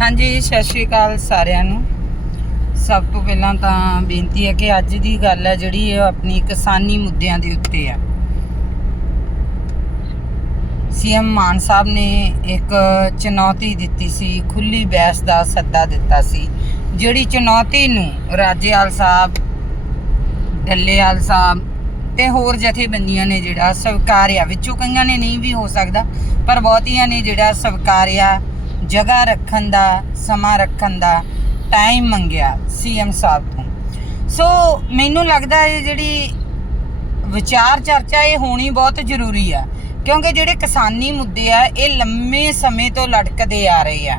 ਹਾਂਜੀ, ਸਤਿ ਸ਼੍ਰੀ ਅਕਾਲ ਸਾਰਿਆਂ ਨੂੰ। ਸਭ ਤੋਂ ਪਹਿਲਾਂ ਤਾਂ ਬੇਨਤੀ ਹੈ ਕਿ ਅੱਜ ਦੀ ਗੱਲ ਹੈ ਜਿਹੜੀ, ਇਹ ਆਪਣੀ ਕਿਸਾਨੀ ਮੁੱਦਿਆਂ ਦੇ ਉੱਤੇ ਆ ਸੀਐਮ ਮਾਨ ਸਾਹਿਬ ਨੇ ਇੱਕ ਚੁਣੌਤੀ ਦਿੱਤੀ ਸੀ ਖੁੱਲੀ ਬਹਿਸ ਦਾ ਸੱਦਾ ਦਿੱਤਾ ਸੀ, ਜਿਹੜੀ ਚੁਣੌਤੀ ਨੂੰ ਰਾਜੇਵਾਲ ਸਾਹਿਬ, ਡੱਲੇਵਾਲ ਸਾਹਿਬ ਤੇ ਹੋਰ ਜਥੇਬੰਦੀਆਂ ਨੇ ਜਿਹੜਾ ਸਵੀਕਾਰਿਆ, ਵਿੱਚੋਂ ਕਈਆਂ ਨੇ ਨਹੀਂ ਵੀ ਹੋ ਸਕਦਾ, ਪਰ ਬਹੁਤੀਆਂ ਨੇ ਜਿਹੜਾ ਸਵੀਕਾਰਿਆ ਜਗ੍ਹਾ ਰੱਖਣ ਦਾ, ਸਮਾਂ ਰੱਖਣ ਦਾ ਟਾਈਮ ਮੰਗਿਆ ਸੀਐਮ ਸਾਹਿਬ ਤੋਂ। ਸੋ ਮੈਨੂੰ ਲੱਗਦਾ ਇਹ ਜਿਹੜੀ ਵਿਚਾਰ ਚਰਚਾ ਇਹ ਹੋਣੀ ਬਹੁਤ ਜ਼ਰੂਰੀ ਆ, ਕਿਉਂਕਿ ਜਿਹੜੇ ਕਿਸਾਨੀ ਮੁੱਦੇ ਆ, ਇਹ ਲੰਮੇ ਸਮੇਂ ਤੋਂ ਲਟਕਦੇ ਆ ਰਹੇ ਆ।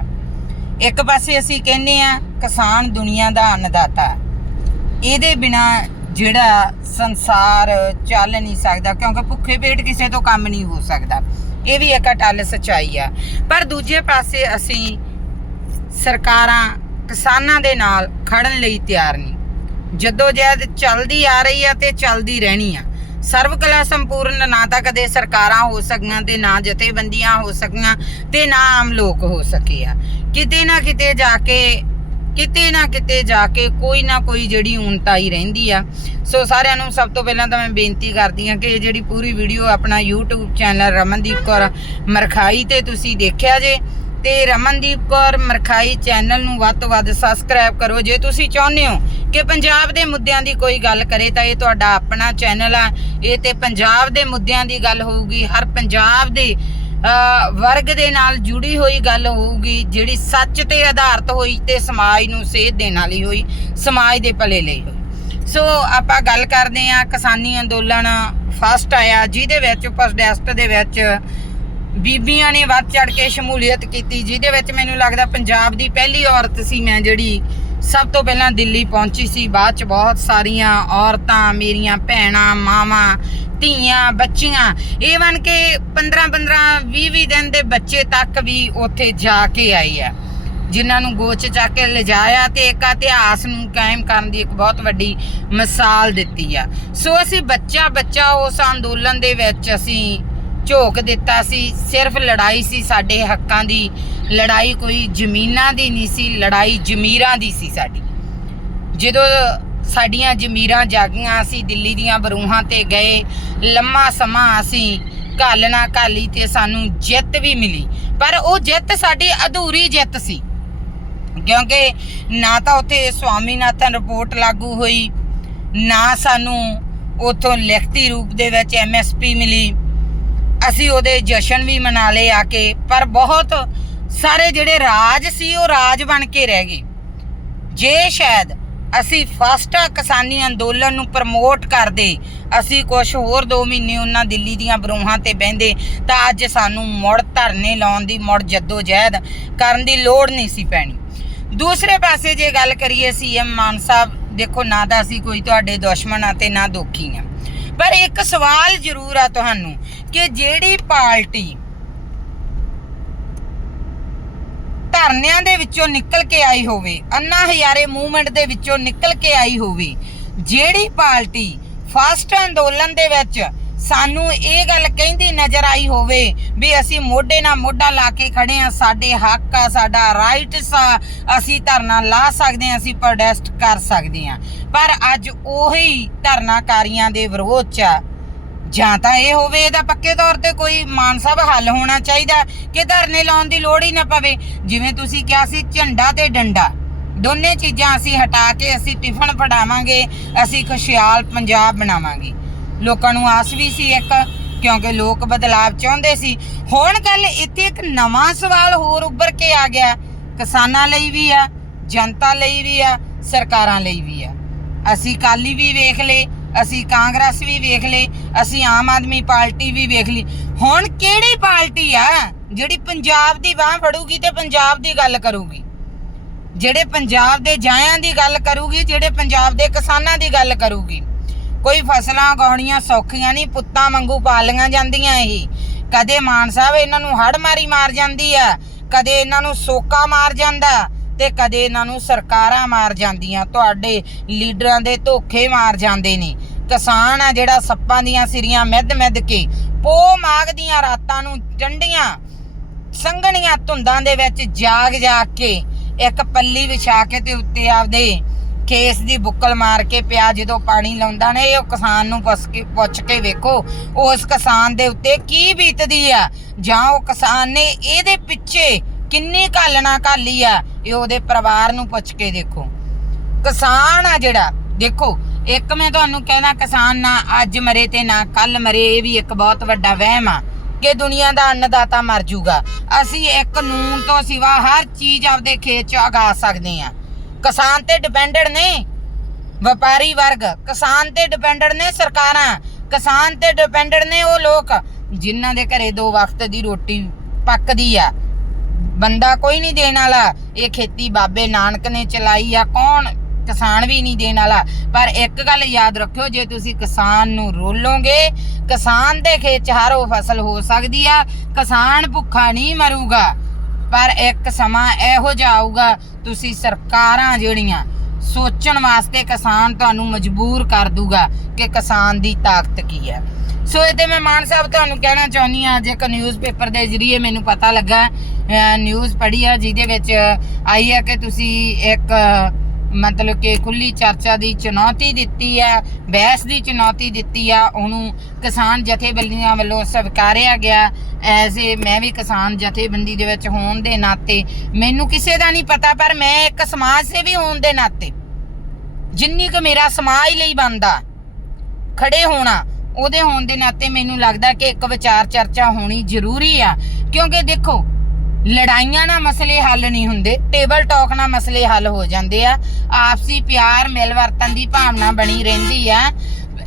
ਇੱਕ ਪਾਸੇ ਅਸੀਂ ਕਹਿੰਦੇ ਆ, ਕਿਸਾਨ ਦੁਨੀਆ ਦਾ ਅੰਨਦਾਤਾ। ਇਹਦੇ ਬਿਨਾ ਜਿਹੜਾ ਸੰਸਾਰ ਚੱਲ ਨਹੀਂ ਸਕਦਾ, ਕਿਉਂਕਿ ਭੁੱਖੇ ਪੇਟ ਕਿਸੇ ਤੋਂ ਕੰਮ ਨਹੀਂ ਹੋ ਸਕਦਾ। ਇਹ ਵੀ ਇੱਕ ਅਟੱਲ ਸਚਾਈ ਆ। ਪਰ ਦੂਜੇ ਪਾਸੇ ਅਸੀਂ ਸਰਕਾਰਾਂ ਕਿਸਾਨਾਂ ਦੇ ਨਾਲ ਖੜਨ ਲਈ ਤਿਆਰ ਨਹੀਂ। ਜਦੋਂ ਜਹਿਦ ਚੱਲਦੀ ਆ ਰਹੀ ਆ ਤੇ ਚੱਲਦੀ ਰਹਿਣੀ ਆ। ਸਰਵ ਕਲਾ ਸੰਪੂਰਨ ਨਾ ਤਾਂ ਕਦੇ ਸਰਕਾਰਾਂ ਹੋ ਸਕੀਆਂ ਤੇ ਨਾ ਜਥੇਬੰਦੀਆਂ ਹੋ ਸਕੀਆਂ ਤੇ ਨਾ ਆਮ ਲੋਕ ਹੋ ਸਕੇ ਆ। ਕਿਤੇ ਨਾ ਕਿਤੇ ਜਾ ਕੇ ਕਿਤੇ ਨਾ ਕਿਤੇ ਜਾ ਕੇ ਕੋਈ ਨਾ ਕੋਈ ਜਿਹੜੀ ਊਣਤਾਈ ਰਹਿੰਦੀ ਆ। ਸੋ ਸਾਰਿਆਂ ਨੂੰ ਸਭ ਤੋਂ ਪਹਿਲਾਂ ਤਾਂ ਮੈਂ ਬੇਨਤੀ ਕਰਦੀ ਆ ਕਿ ਇਹ ਜਿਹੜੀ ਪੂਰੀ ਵੀਡੀਓ ਆਪਣਾ YouTube ਚੈਨਲ ਰਮਨਦੀਪ ਕੌਰ ਮਰਖਾਈ ਤੇ ਤੁਸੀਂ ਦੇਖਿਆ ਜੇ, ਤੇ ਰਮਨਦੀਪ ਕੌਰ ਮਰਖਾਈ ਚੈਨਲ ਨੂੰ ਵੱਧ ਤੋਂ ਵੱਧ ਸਬਸਕ੍ਰਾਈਬ ਕਰੋ। ਜੇ ਤੁਸੀਂ ਚਾਹੁੰਦੇ ਹੋ ਕਿ ਪੰਜਾਬ ਦੇ ਮੁੱਦਿਆਂ ਦੀ ਕੋਈ ਗੱਲ ਕਰੇ ਤਾਂ ਇਹ ਤੁਹਾਡਾ ਆਪਣਾ ਚੈਨਲ ਆ। ਇਹ ਤੇ ਪੰਜਾਬ ਦੇ ਮੁੱਦਿਆਂ ਦੀ ਗੱਲ ਹੋਊਗੀ। ਹਰ ਪੰਜਾਬ ਦੇ ਵਰਗ ਦੇ ਨਾਲ ਜੁੜੀ ਹੋਈ ਗੱਲ ਹੋਊਗੀ, ਜਿਹੜੀ ਸੱਚ ਤੇ ਆਧਾਰਿਤ ਹੋਈ ਤੇ ਸਮਾਜ ਨੂੰ ਸੇਧ ਦੇਣ ਵਾਲੀ ਹੋਈ, ਸਮਾਜ ਦੇ ਭਲੇ ਲਈ ਹੋਈ। ਸੋ, ਆਪਾਂ ਗੱਲ ਕਰਦੇ ਆ ਕਿਸਾਨੀ ਅੰਦੋਲਨ ਫਸਟ ਆਇਆ, ਜਿਹਦੇ ਵਿੱਚ ਪ੍ਰੋਟੈਸਟ ਦੇ ਵਿੱਚ ਬੀਬੀਆਂ ਨੇ ਵੱਧ ਚੜ ਕੇ ਸ਼ਮੂਲੀਅਤ ਕੀਤੀ, ਜਿਹਦੇ ਵਿੱਚ ਮੈਨੂੰ ਲੱਗਦਾ ਪੰਜਾਬ ਦੀ ਪਹਿਲੀ ਔਰਤ ਸੀ ਮੈਂ ਜਿਹੜੀ ਸਭ ਤੋਂ ਪਹਿਲਾਂ ਦਿੱਲੀ ਪਹੁੰਚੀ ਸੀ, ਬਾਅਦ ਚ ਬਹੁਤ ਸਾਰੀਆਂ ਔਰਤਾਂ, ਮੇਰੀਆਂ ਭੈਣਾਂ, ਮਾਵਾਂ ਧੀਆਂ, ਬੱਚੀਆਂ ਈਵਨ ਕਿ 15 15 20 20 ਦਿਨ ਦੇ ਬੱਚੇ ਤੱਕ ਵੀ ਉੱਥੇ ਜਾ ਕੇ ਆਏ ਆ। ਜਿਨ੍ਹਾਂ ਨੂੰ ਗੋਚ ਚੱਕ ਕੇ ਲਿਜਾਇਆ ਤੇ ਇੱਕ ਇਤਿਹਾਸ ਨੂੰ ਕਾਇਮ ਕਰਨ ਦੀ ਇੱਕ ਬਹੁਤ ਵੱਡੀ ਮਿਸਾਲ ਦਿੱਤੀ ਆ। ਸੋ ਅਸੀਂ ਬੱਚਾ ਬੱਚਾ ਉਸ ਅੰਦੋਲਨ ਦੇ ਵਿੱਚ ਅਸੀਂ ਝੋਕ ਦਿੱਤਾ ਸੀ। ਸਿਰਫ ਲੜਾਈ ਸੀ, ਸਾਡੇ ਹੱਕਾਂ ਦੀ ਲੜਾਈ ਕੋਈ ਜ਼ਮੀਨਾਂ ਦੀ ਨਹੀਂ ਸੀ, ਲੜਾਈ ਜ਼ਮੀਰਾਂ ਦੀ ਸੀ ਸਾਡੀ। ਜਦੋਂ ਸਾਡੀਆਂ ਜ਼ਮੀਰਾਂ ਜਾਗੀਆਂ ਅਸੀਂ ਦਿੱਲੀ ਦੀਆਂ ਬਰੂਹਾਂ ਤੇ ਗਏ। ਲੰਮਾ ਸਮਾਂ ਅਸੀਂ ਘਾਲਣਾ ਘਾਲੀ ਤੇ ਸਾਨੂੰ ਜਿੱਤ ਵੀ ਮਿਲੀ। ਪਰ ਉਹ ਜਿੱਤ ਸਾਡੀ ਅਧੂਰੀ ਜਿੱਤ ਸੀ। ਕਿਉਂਕਿ ਨਾ ਤਾਂ ਉੱਥੇ ਸਵਾਮੀਨਾਥਨ ਰਿਪੋਰਟ ਲਾਗੂ ਹੋਈ, ਨਾ ਸਾਨੂੰ ਉਥੋਂ ਲਿਖਤੀ ਰੂਪ ਦੇ ਵਿੱਚ ਐਮਐਸਪੀ ਮਿਲੀ। ਅਸੀਂ ਉਹਦੇ ਜਸ਼ਨ ਵੀ ਮਨਾ ਲਏ ਆ ਕੇ, ਪਰ ਬਹੁਤ ਸਾਰੇ ਜਿਹੜੇ ਰਾਜ ਸੀ ਉਹ ਰਾਜ ਬਣ ਕੇ ਰਹਿ ਗਏ। ਜੇ ਸ਼ਾਇਦ ਅਸੀਂ ਫਸਟ ਕਿਸਾਨੀ ਅੰਦੋਲਨ ਨੂੰ ਪ੍ਰਮੋਟ ਕਰਦੇ, ਅਸੀਂ ਕੁਝ ਹੋਰ 2 ਮਹੀਨੇ ਉਹਨਾਂ ਦਿੱਲੀ ਦੀਆਂ ਬਰੂਹਾਂ ਤੇ ਬਹਿੰਦੇ ਤਾਂ ਅੱਜ ਸਾਨੂੰ ਮੁੜ ਧਰਨੇ ਲਾਉਣ ਦੀ ਮੁੜ ਜੱਦੋ ਜਹਿਦ ਕਰਨ ਦੀ ਲੋੜ ਨਹੀਂ ਸੀ ਪੈਣੀ। ਦੂਸਰੇ ਪਾਸੇ ਜੇ ਗੱਲ ਕਰੀਏ ਸੀਐਮ ਮਾਨ ਸਾਹਿਬ, ਦੇਖੋ ਨਾ ਤਾਂ ਅਸੀਂ ਕੋਈ ਤੁਹਾਡੇ ਦੁਸ਼ਮਣ ਆ ਤੇ ਨਾ ਦੋਖੀ ਆ। ਪਰ ਇੱਕ ਸਵਾਲ ਜ਼ਰੂਰ ਆ ਤੁਹਾਨੂੰ ਕਿ ਜਿਹੜੀ ਪਾਰਟੀ ਧਰਨਿਆਂ ਦੇ ਵਿੱਚੋਂ ਨਿਕਲ ਕੇ ਆਈ ਹੋਵੇ, ਅੰਨਾ ਹਜ਼ਾਰੇ ਮੂਵਮੈਂਟ ਦੇ ਵਿੱਚੋਂ ਨਿਕਲ ਕੇ ਆਈ ਹੋਵੇ, ਜਿਹੜੀ ਪਾਰਟੀ ਫਸਟ ਅੰਦੋਲਨ ਦੇ ਵਿੱਚ ਸਾਨੂੰ ਇਹ ਗੱਲ ਕਹਿੰਦੀ ਨਜ਼ਰ ਆਈ ਹੋਵੇ ਵੀ ਅਸੀਂ ਮੋਢੇ ਨਾਲ ਮੋਢਾ ਲਾ ਕੇ ਖੜੇ ਆ ਸਾਡੇ ਹੱਕ ਆ, ਸਾਡਾ ਰਾਈਟਸ ਆ, ਅਸੀਂ ਧਰਨਾ ਲਾ ਸਕਦੇ ਆ ਅਸੀਂ ਪ੍ਰੋਟੈਸਟ ਕਰ ਸਕਦੇ ਆ ਪਰ ਅੱਜ ਉਹੀ ਧਰਨਾਕਾਰੀਆਂ ਦੇ ਵਿਰੋਧ ਚ ਆ ਜਾਂ ਤਾਂ ਇਹ ਹੋਵੇ, ਇਹਦਾ ਪੱਕੇ ਤੌਰ ਤੇ ਕੋਈ ਮਾਨ ਸਾਹਿਬ ਹੱਲ ਹੋਣਾ ਚਾਹੀਦਾ ਕਿ ਧਰਨੇ ਲਾਉਣ ਦੀ ਲੋੜ ਹੀ ਨਾ ਪਵੇ। ਜਿਵੇਂ ਤੁਸੀਂ ਕਿਹਾ ਸੀ, ਝੰਡਾ ਤੇ ਡੰਡਾ। ਦੋਨੇ ਚੀਜ਼ਾਂ ਅਸੀਂ ਹਟਾ ਕੇ ਅਸੀਂ ਟਿਫਨ ਫੜਾਵਾਂਗੇ, ਅਸੀਂ ਖੁਸ਼ਹਾਲ ਪੰਜਾਬ ਬਣਾਵਾਂਗੇ। ਲੋਕਾਂ ਨੂੰ ਆਸ ਵੀ ਸੀ ਇੱਕ, ਕਿਉਂਕਿ ਲੋਕ ਬਦਲਾਵ ਚਾਹੁੰਦੇ ਸੀ। ਹੁਣ ਗੱਲ ਇੱਥੇ ਇੱਕ ਨਵਾਂ ਸਵਾਲ ਹੋਰ ਉੱਭਰ ਕੇ ਆ ਗਿਆ। ਕਿਸਾਨਾਂ ਲਈ ਵੀ ਆ, ਜਨਤਾ ਲਈ ਵੀ ਆ, ਸਰਕਾਰਾਂ ਲਈ ਵੀ ਆ। ਅਸੀਂ ਕਾਲੀ ਵੀ ਵੇਖ ਲਏ ਅਸੀਂ ਕਾਂਗਰਸ ਵੀ ਵੇਖ ਲਈ, ਅਸੀਂ ਆਮ ਆਦਮੀ ਪਾਰਟੀ ਵੀ ਵੇਖ ਲਈ। ਹੁਣ ਕਿਹੜੀ ਪਾਰਟੀ ਆ ਜਿਹੜੀ ਪੰਜਾਬ ਦੀ ਬਾਹ ਫੜੂਗੀ ਤੇ ਪੰਜਾਬ ਦੀ ਗੱਲ ਕਰੂਗੀ? ਜਿਹੜੇ ਪੰਜਾਬ ਦੇ ਜਾਇਆਂ ਦੀ ਗੱਲ ਕਰੂਗੀ, ਜਿਹੜੇ ਪੰਜਾਬ ਦੇ ਕਿਸਾਨਾਂ ਦੀ ਗੱਲ ਕਰੂਗੀ। ਕੋਈ ਫਸਲਾਂ ਗਾਉਣੀਆਂ ਸੌਖੀਆਂ ਨਹੀਂ, ਪੁੱਤਾਂ ਵਾਂਗੂ ਪਾਲੀਆਂ ਜਾਂਦੀਆਂ ਇਹ। ਕਦੇ ਮਾਨ ਸਾਹਿਬ ਇਹਨਾਂ ਨੂੰ ਹੜ ਮਾਰੀ ਮਾਰ ਜਾਂਦੀ ਆ, ਕਦੇ ਇਹਨਾਂ ਨੂੰ ਸੋਕਾ ਮਾਰ ਜਾਂਦਾ। ਤੇ ਕਦੇ ਇਹਨਾਂ ਨੂੰ ਸਰਕਾਰਾਂ ਮਾਰ ਜਾਂਦੀਆਂ, ਤੁਹਾਡੇ ਲੀਡਰਾਂ ਦੇ ਧੋਖੇ ਮਾਰ ਜਾਂਦੇ ਨੇ। ਕਿਸਾਨ ਆ ਜਿਹੜਾ ਸੱਪਾਂ ਦੀਆਂ ਸਿਰੀਆਂ ਮਿੱਧ ਮਿੱਧ ਕੇ ਪੋ ਮਾਗ ਦੀਆਂ ਰਾਤਾਂ ਨੂੰ ਚੰਡੀਆਂ ਸੰਘਣੀਆਂ ਧੁੰਦਾਂ ਦੇ ਵਿੱਚ ਜਾਗ ਜਾਗ ਕੇ ਇੱਕ ਪੱਲੀ ਵਿਛਾ ਕੇ ਤੇ ਉੱਤੇ ਆਪਦੇ ਕੇਸ ਦੀ ਬੁੱਕਲ ਮਾਰ ਕੇ ਪਿਆ ਜਦੋਂ ਪਾਣੀ ਲਾਉਂਦਾ ਨੇ, ਇਹ ਉਹ ਕਿਸਾਨ ਨੂੰ ਪੁੱਛ ਕੇ ਪੁੱਛ ਕੇ ਵੇਖੋ, ਉਸ ਕਿਸਾਨ ਦੇ ਉੱਤੇ ਕੀ ਬੀਤਦੀ ਆ? ਜਾਂ ਉਹ ਕਿਸਾਨ ਨੇ ਇਹਦੇ ਪਿੱਛੇ ਕਿੰਨੀ ਘਾਲਣਾ ਘਾਲੀ ਆ, ਇਹ ਉਹਦੇ ਪਰਿਵਾਰ ਨੂੰ ਪੁੱਛ ਕੇ ਦੇਖੋ। ਕਿਸਾਨ ਆ ਜਿਹੜਾ, ਦੇਖੋ, ਇੱਕ ਮੈਂ ਤੁਹਾਨੂੰ ਕਹਿੰਦਾ ਕਿਸਾਨ ਨਾ ਅੱਜ ਮਰੇ ਤੇ ਨਾ ਕੱਲ ਮਰੇ, ਇਹ ਵੀ ਇੱਕ ਬਹੁਤ ਵੱਡਾ ਵਹਿਮ ਆ ਕਿ ਦੁਨੀਆ ਦਾ ਅੰਨਦਾਤਾ ਮਰ ਜੂਗਾ। ਅਸੀਂ ਇੱਕ ਨੂਨ ਤੋਂ ਸਿਵਾ ਹਰ ਚੀਜ਼ ਆਪਦੇ ਖੇਤ 'ਚ ਉਗਾ ਸਕਦੇ ਆ ਕਿਸਾਨ ਤੇ ਡਿਪੈਂਡਡ ਨੇ, ਵਪਾਰੀ ਵਰਗ। ਕਿਸਾਨ ਤੇ ਡਿਪੈਂਡਡ ਨੇ ਸਰਕਾਰਾਂ। ਕਿਸਾਨ ਤੇ ਡਿਪੈਂਡਡ ਨੇ ਉਹ ਲੋਕ, ਜਿਨ੍ਹਾਂ ਦੇ ਘਰੇ ਦੋ ਵਕਤ ਦੀ ਰੋਟੀ ਪੱਕਦੀ ਆ। ਬੰਦਾ ਕੋਈ ਨਹੀਂ ਦੇਣ ਵਾਲਾ। ਇਹ ਖੇਤੀ ਬਾਬੇ ਨਾਨਕ ਨੇ ਚਲਾਈ ਆ, ਕੌਣ? ਕਿਸਾਨ ਵੀ ਨਹੀਂ ਦੇਣ ਵਾਲਾ। ਪਰ ਇੱਕ ਗੱਲ ਯਾਦ ਰੱਖਿਓ, ਜੇ ਤੁਸੀਂ ਕਿਸਾਨ ਨੂੰ ਰੋਲੋਗੇ, ਕਿਸਾਨ ਦੇ ਖੇਤ 'ਚ ਹਰ ਉਹ ਫਸਲ ਹੋ ਸਕਦੀ ਆ, ਕਿਸਾਨ ਭੁੱਖਾ ਨਹੀਂ ਮਰੂਗਾ। ਪਰ ਇੱਕ ਸਮਾਂ ਇਹੋ ਜਿਹਾ ਆਊਗਾ, ਤੁਸੀਂ ਸਰਕਾਰਾਂ ਜਿਹੜੀਆਂ ਸੋਚਣ ਵਾਸਤੇ ਕਿਸਾਨ ਤੁਹਾਨੂੰ ਮਜਬੂਰ ਕਰ ਦੂਗਾ ਕਿ ਕਿਸਾਨ ਦੀ ਤਾਕਤ ਕੀ ਹੈ। ਸੋ ਇਹ ਤੇ ਮੈਂ ਮਾਨ ਸਾਹਿਬ ਤੁਹਾਨੂੰ ਕਹਿਣਾ ਚਾਹੁੰਦੀ ਆ ਜੇ ਇੱਕ ਨਿਊਜ਼ਪੇਪਰ ਦੇ ਜ਼ਰੀਏ ਮੈਨੂੰ ਪਤਾ ਲੱਗਾ ਨਿਊਜ਼ ਪੜ੍ਹੀ ਆ, ਜਿਹਦੇ ਵਿੱਚ ਆਈ ਆ ਕਿ ਤੁਸੀਂ ਇੱਕ ਮਤਲਬ ਕਿ ਖੁੱਲੀ ਚਰਚਾ ਦੀ ਚੁਣੌਤੀ ਦਿੱਤੀ ਆ, ਬਹਿਸ ਦੀ ਚੁਣੌਤੀ ਦਿੱਤੀ ਆ, ਉਹਨੂੰ ਕਿਸਾਨ ਜਥੇਬੰਦੀਆਂ ਵੱਲੋਂ ਸਵੀਕਾਰਿਆ ਗਿਆ। ਐਜ਼ ਏ ਮੈਂ ਵੀ ਕਿਸਾਨ ਜਥੇਬੰਦੀ ਦੇ ਵਿੱਚ ਹੋਣ ਦੇ ਨਾਤੇ, ਮੈਨੂੰ ਕਿਸੇ ਦਾ ਨਹੀਂ ਪਤਾ, ਪਰ ਮੈਂ ਇੱਕ ਸਮਾਜ ਸੇਵੀ ਹੋਣ ਦੇ ਨਾਤੇ, ਜਿੰਨੀ ਕੁ ਮੇਰਾ ਸਮਾਜ ਲਈ ਬਣਦਾ, ਖੜੇ ਹੋਣਾ ਉਹਦੇ ਹੋਣ ਦੇ ਨਾਤੇ ਮੈਨੂੰ ਲੱਗਦਾ ਕਿ ਇੱਕ ਵਿਚਾਰ ਚਰਚਾ ਹੋਣੀ ਜ਼ਰੂਰੀ ਆ। ਕਿਉਂਕਿ ਦੇਖੋ, ਲੜਾਈਆਂ ਨਾਲ ਮਸਲੇ ਹੱਲ ਨਹੀਂ ਹੁੰਦੇ ਟੇਬਲ ਟਾਕ ਨਾਲ ਮਸਲੇ ਹੱਲ ਹੋ ਜਾਂਦੇ ਆ। ਆਪਸੀ ਪਿਆਰ ਮਿਲਵਰਤਨ ਦੀ ਭਾਵਨਾ ਬਣੀ ਰਹਿੰਦੀ ਆ।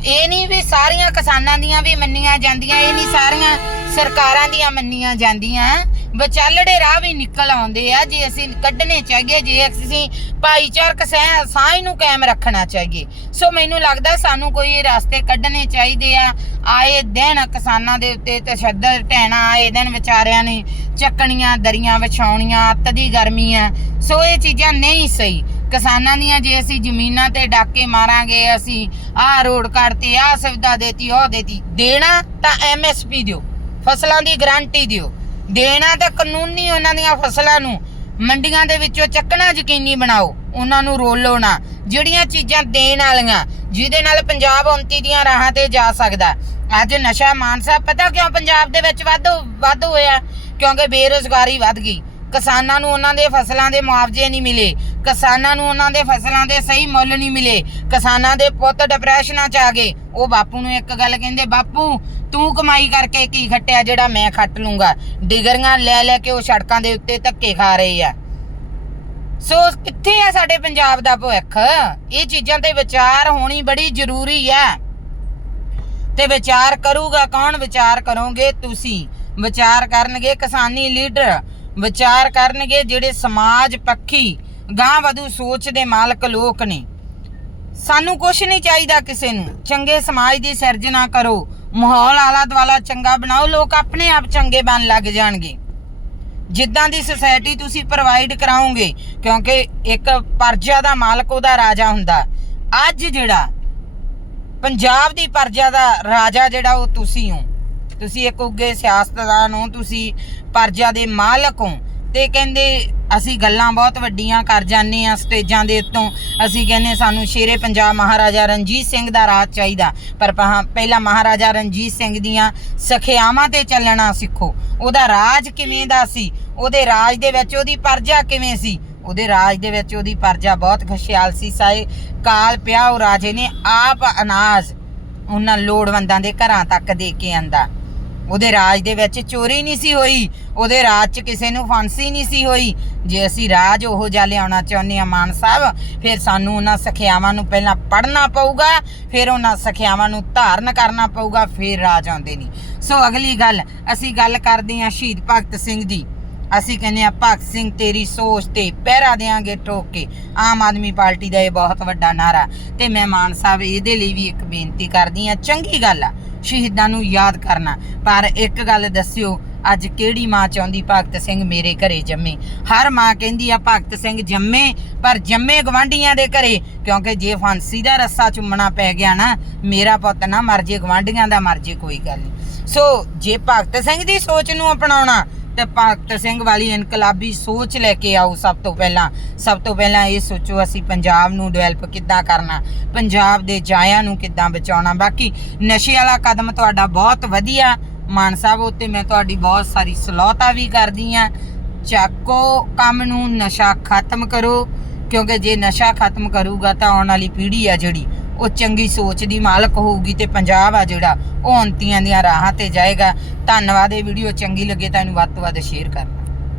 ਇਹ ਨਹੀਂ ਵੀ ਸਾਰੀਆਂ ਕਿਸਾਨਾਂ ਦੀਆਂ ਵੀ ਮੰਨੀਆਂ ਜਾਂਦੀਆਂ, ਇਹ ਨਹੀਂ ਸਾਰੀਆਂ ਸਰਕਾਰਾਂ ਦੀਆਂ ਮੰਨੀਆਂ ਜਾਂਦੀਆਂ। ਵਿਚਾਲੜੇ ਰਾਹ ਵੀ ਨਿਕਲ ਆਉਂਦੇ ਆ, ਜੇ ਅਸੀਂ ਕੱਢਣੇ ਚਾਹੀਏ ਜੇ ਅਸੀਂ ਭਾਈਚਾਰਕ ਸਹਿ, ਸਾਂਝ ਨੂੰ ਕਾਇਮ ਰੱਖਣਾ ਚਾਹੀਏ ਸੋ ਮੈਨੂੰ ਲੱਗਦਾ ਸਾਨੂੰ ਕੋਈ ਰਸਤੇ ਕੱਢਣੇ ਚਾਹੀਦੇ ਆ। ਆਏ ਦਿਨ ਕਿਸਾਨਾਂ ਦੇ ਉੱਤੇ ਤਸ਼ੱਦਦ ਢਹਿਣਾ ਆਏ ਦਿਨ ਵਿਚਾਰਿਆਂ ਨੇ ਚੱਕਣੀਆਂ, ਦਰੀਆਂ ਵਿਛਾਉਣੀਆਂ, ਅੱਤ ਦੀ ਗਰਮੀ ਆ। ਸੋ ਇਹ ਚੀਜ਼ਾਂ ਨਹੀਂ ਸਹੀ। ਕਿਸਾਨਾਂ ਦੀਆਂ ਜੇ ਅਸੀਂ ਜ਼ਮੀਨਾਂ ਤੇ ਡਾਕੇ ਮਾਰਾਂਗੇ, ਅਸੀਂ ਆਹ ਰੋਡ ਕੱਢਤੇ, ਆਹ ਸੁਵਿਧਾ ਦੇਤੀ, ਉਹ ਦੇਤੀ, ਦੇਣਾ ਤਾਂ ਐਮਐਸਪੀ ਦਿਓ। ਫਸਲਾਂ ਦੀ ਗਾਰੰਟੀ ਦਿਓ। ਦੇਣਾ ਤਾਂ ਕਾਨੂੰਨੀ ਉਹਨਾਂ ਦੀਆਂ ਫਸਲਾਂ ਨੂੰ। ਮੰਡੀਆਂ ਦੇ ਵਿੱਚੋਂ ਚੱਕਣਾ ਯਕੀਨੀ ਬਣਾਓ, ਉਹਨਾਂ ਨੂੰ ਰੋਲੋ ਨਾ। ਜਿਹੜੀਆਂ ਚੀਜ਼ਾਂ ਦੇਣ ਵਾਲੀਆਂ, ਜਿਹਦੇ ਨਾਲ ਪੰਜਾਬ ਉਨਤੀ ਦੀਆਂ ਰਾਹਾਂ ਤੇ ਜਾ ਸਕਦਾ। ਅੱਜ ਨਸ਼ਾ ਮਾਨਸਾ, ਪਤਾ ਕਿਉਂ ਪੰਜਾਬ ਦੇ ਵਿੱਚ ਵੱਧ ਵੱਧ ਹੋਇਆ? ਕਿਉਂਕਿ ਬੇਰੋਜ਼ਗਾਰੀ ਵੱਧ ਗਈ। ਕਿਸਾਨਾਂ ਨੂੰ ਉਹਨਾਂ ਦੇ ਫਸਲਾਂ ਦੇ ਮੁਆਵਜ਼ੇ ਨਹੀਂ ਮਿਲੇ। ਕਿਸਾਨਾਂ ਨੂੰ ਉਹਨਾਂ ਦੇ ਫਸਲਾਂ ਦੇ ਸਹੀ ਮੁੱਲ ਨਹੀਂ ਮਿਲੇ। ਕਿਸਾਨਾਂ ਦੇ ਪੁੱਤ ਡਿਪਰੈਸ਼ਨਾਂ 'ਚ ਆ ਗਏ। ਉਹ ਬਾਪੂ ਨੂੰ ਇੱਕ ਗੱਲ ਕਹਿੰਦੇ, ਬਾਪੂ, ਤੂੰ ਕਮਾਈ ਕਰਕੇ ਕੀ ਖੱਟਿਆ ਜਿਹੜਾ ਮੈਂ ਖੱਟ ਲੂੰਗਾ? ਡਿਗਰੀਆਂ ਲੈ ਲੈ ਕੇ ਉਹ ਸੜਕਾਂ ਦੇ ਉੱਤੇ ਧੱਕੇ ਖਾ ਰਹੇ ਆ। ਸੋ ਕਿੱਥੇ ਆ ਸਾਡੇ ਪੰਜਾਬ ਦਾ ਭਵਿੱਖ? ਇਹ ਚੀਜ਼ਾਂ ਤੇ ਵਿਚਾਰ ਹੋਣੀ ਬੜੀ ਜ਼ਰੂਰੀ ਹੈ ਤੇ ਵਿਚਾਰ ਕਰੂਗਾ ਕੌਣ? ਵਿਚਾਰ ਕਰੋਗੇ ਤੁਸੀਂ। ਵਿਚਾਰ ਕਰਨਗੇ ਕਿਸਾਨੀ ਲੀਡਰ। ਵਿਚਾਰ ਕਰਨਗੇ ਜਿਹੜੇ ਸਮਾਜ ਪੱਖੀ ਗਾਂ ਵਧੂ ਸੋਚ ਦੇ ਮਾਲਕ ਲੋਕ ਨੇ। ਸਾਨੂੰ ਕੁਝ ਨਹੀਂ ਚਾਹੀਦਾ ਕਿਸੇ ਨੂੰ। ਚੰਗੇ ਸਮਾਜ ਦੀ ਸਿਰਜਣਾ ਕਰੋ। ਮਾਹੌਲ ਆਲਾ ਦੁਆਲਾ ਚੰਗਾ ਬਣਾਓ। ਲੋਕ ਆਪਣੇ ਆਪ ਚੰਗੇ ਬਣ ਲੱਗ ਜਾਣਗੇ। ਜਿੱਦਾਂ ਦੀ ਸੋਸਾਇਟੀ ਤੁਸੀਂ ਪ੍ਰੋਵਾਈਡ ਕਰਾਓਗੇ, ਕਿਉਂਕਿ ਇੱਕ ਪਰਜਾ ਦਾ ਮਾਲਕ ਉਹਦਾ ਰਾਜਾ ਹੁੰਦਾ। ਅੱਜ ਜਿਹੜਾ ਪੰਜਾਬ ਦੀ ਪਰਜਾ ਦਾ ਰਾਜਾ ਜਿਹੜਾ ਉਹ ਤੁਸੀਂ ਹੋ। ਤੁਸੀਂ ਇੱਕ ਉੱਗੇ ਸਿਆਸਤਦਾਨ ਹੋ, ਤੁਸੀਂ ਪਰਜਾ ਦੇ ਮਾਲਕ ਹੋ। ਤੇ ਕਹਿੰਦੇ, ਅਸੀਂ ਗੱਲਾਂ ਬਹੁਤ ਵੱਡੀਆਂ ਕਰ ਜਾਂਦੇ ਆ ਸਟੇਜਾਂ ਦੇ ਉੱਤੋਂ। ਅਸੀਂ ਕਹਿੰਦੇ, ਸਾਨੂੰ ਸ਼ੇਰੇ ਪੰਜਾਬ ਮਹਾਰਾਜਾ ਰਣਜੀਤ ਸਿੰਘ ਦਾ ਰਾਜ ਚਾਹੀਦਾ। ਪਰ ਪਹਾਂ- ਪਹਿਲਾਂ ਮਹਾਰਾਜਾ ਰਣਜੀਤ ਸਿੰਘ ਦੀਆਂ ਸਖਿਆਵਾਂ ਤੇ ਚੱਲਣਾ ਸਿੱਖੋ। ਉਹਦਾ ਰਾਜ ਕਿਵੇਂ ਦਾ ਸੀ? ਉਹਦੇ ਰਾਜ ਦੇ ਵਿੱਚ ਉਹਦੀ ਪਰਜਾ ਕਿਵੇਂ ਸੀ? ਉਹਦੇ ਰਾਜ ਦੇ ਵਿੱਚ ਉਹਦੀ ਪਰਜਾ ਬਹੁਤ ਖੁਸ਼ਹਾਲ ਸੀ ਸਾਏ। ਕਾਲ ਪਿਆ ਉਹ ਰਾਜੇ ਨੇ ਆਪ ਅਨਾਜ ਉਹਨਾਂ ਲੋੜਵੰਦਾਂ ਦੇ ਘਰਾਂ ਤੱਕ ਦੇ ਕੇ ਆਂਦਾ। ਉਹਦੇ ਰਾਜ ਦੇ ਵਿੱਚ ਚੋਰੀ ਨਹੀਂ ਸੀ ਹੋਈ, ਉਹਦੇ ਰਾਜ 'ਚ ਕਿਸੇ ਨੂੰ ਫਾਂਸੀ ਨਹੀਂ ਸੀ ਹੋਈ। ਜੇ ਅਸੀਂ ਰਾਜ ਉਹੋ ਜਿਹਾ ਲਿਆਉਣਾ ਚਾਹੁੰਦੇ ਆ ਮਾਨ ਸਾਹਿਬ, ਫਿਰ ਸਾਨੂੰ ਉਹਨਾਂ ਸਖਿਆਵਾਂ ਨੂੰ ਪਹਿਲਾਂ ਪੜ੍ਹਨਾ ਪਊਗਾ, ਫਿਰ ਉਹਨਾਂ ਸਖਿਆਵਾਂ ਨੂੰ ਧਾਰਨ ਕਰਨਾ ਪਊਗਾ, ਫਿਰ ਰਾਜ ਆਉਂਦੇ ਨਹੀਂ। ਸੋ ਅਗਲੀ ਗੱਲ, ਅਸੀਂ ਗੱਲ ਕਰਦੇ ਹਾਂ ਸ਼ਹੀਦ ਭਗਤ ਸਿੰਘ ਦੀ। ਅਸੀਂ ਕਹਿੰਦੇ ਆ ਭਗਤ ਸਿੰਘ, ਤੇਰੀ ਸੋਚ ਤੇ ਪਹਿਰਾ ਦੇਾਂਗੇ ਠੋਕ ਕੇ। ਆਮ ਆਦਮੀ ਪਾਰਟੀ ਦਾ ਇਹ ਬਹੁਤ ਵੱਡਾ ਨਾਰਾ ਤੇ ਮੈਂ ਮਾਨ ਸਾਹਿਬ, ਇਹਦੇ ਲਈ ਵੀ ਇੱਕ ਬੇਨਤੀ ਕਰਦੀ ਆ ਚੰਗੀ ਗੱਲ ਆ। ਸ਼ਹੀਦਾਂ ਨੂੰ ਯਾਦ ਕਰਨਾ। ਪਰ ਇੱਕ ਗੱਲ ਦੱਸਿਓ, ਅੱਜ ਕਿਹੜੀ ਮਾਂ ਚਾਹੁੰਦੀ ਭਗਤ ਸਿੰਘ ਮੇਰੇ ਘਰੇ ਜੰਮੇ? ਹਰ ਮਾਂ ਕਹਿੰਦੀ ਆ, ਭਗਤ ਸਿੰਘ ਜੰਮੇ, ਪਰ ਜੰਮੇ ਗਵਾਂਢੀਆਂ ਦੇ ਘਰੇ। ਕਿਉਂਕਿ ਜੇ ਫਾਂਸੀ ਦਾ ਰੱਸਾ ਚੁੰਮਣਾ ਪੈ ਗਿਆ ਨਾ, ਮੇਰਾ ਪੁੱਤ ਨਾ ਮਰ ਜੇ ਗਵਾਂਢੀਆਂ ਦਾ ਮਰ ਜੇ, ਕੋਈ ਗੱਲ ਨਹੀਂ ਸੋ ਜੇ ਭਗਤ ਸਿੰਘ ਦੀ ਸੋਚ ਨੂੰ ਅਪਣਾਉਣਾ ਤੇ ਭਗਤ ਸਿੰਘ ਵਾਲੀ ਇਨਕਲਾਬੀ ਸੋਚ ਲੈ ਕੇ ਆਓ ਸਭ ਤੋਂ ਪਹਿਲਾਂ। ਸਭ ਤੋਂ ਪਹਿਲਾਂ ਇਹ ਸੋਚੋ ਅਸੀਂ ਪੰਜਾਬ ਨੂੰ ਡਿਵੈਲਪ ਕਿੱਦਾਂ ਕਰਨਾ, ਪੰਜਾਬ ਦੇ ਜਾਇਆਂ ਨੂੰ ਕਿੱਦਾਂ ਬਚਾਉਣਾ। ਬਾਕੀ ਨਸ਼ੇ ਵਾਲਾ ਕਦਮ ਤੁਹਾਡਾ ਬਹੁਤ ਵਧੀਆ। ਮਾਨ ਸਾਹਿਬ ਉੱਤੇ ਮੈਂ ਤੁਹਾਡੀ ਬਹੁਤ ਸਾਰੀ ਸਲਾਹਤਾ ਵੀ ਕਰਦੀ ਆ ਚੱਕੋ ਕੰਮ ਨੂੰ, ਨਸ਼ਾ ਖਤਮ ਕਰੋ। ਕਿਉਂਕਿ ਜੇ ਨਸ਼ਾ ਖਤਮ ਕਰੂਗਾ ਤਾਂ ਆਉਣ ਵਾਲੀ ਪੀੜ੍ਹੀ ਆ ਜਿਹੜੀ। ਉਹ ਚੰਗੀ ਸੋਚ ਦੀ ਮਾਲਕ ਹੋਊਗੀ ਤੇ ਪੰਜਾਬ ਆ ਜਿਹੜਾ, ਉਹ ਉਨਤੀਆਂ ਦੀਆਂ ਰਾਹਾਂ ਤੇ ਜਾਏਗਾ। ਧੰਨਵਾਦ, ਇਹ ਵੀਡੀਓ ਚੰਗੀ ਲੱਗੇ ਤਾਂ ਇਹਨੂੰ ਵੱਧ ਤੋਂ ਵੱਧ ਸ਼ੇਅਰ ਕਰਨਾ।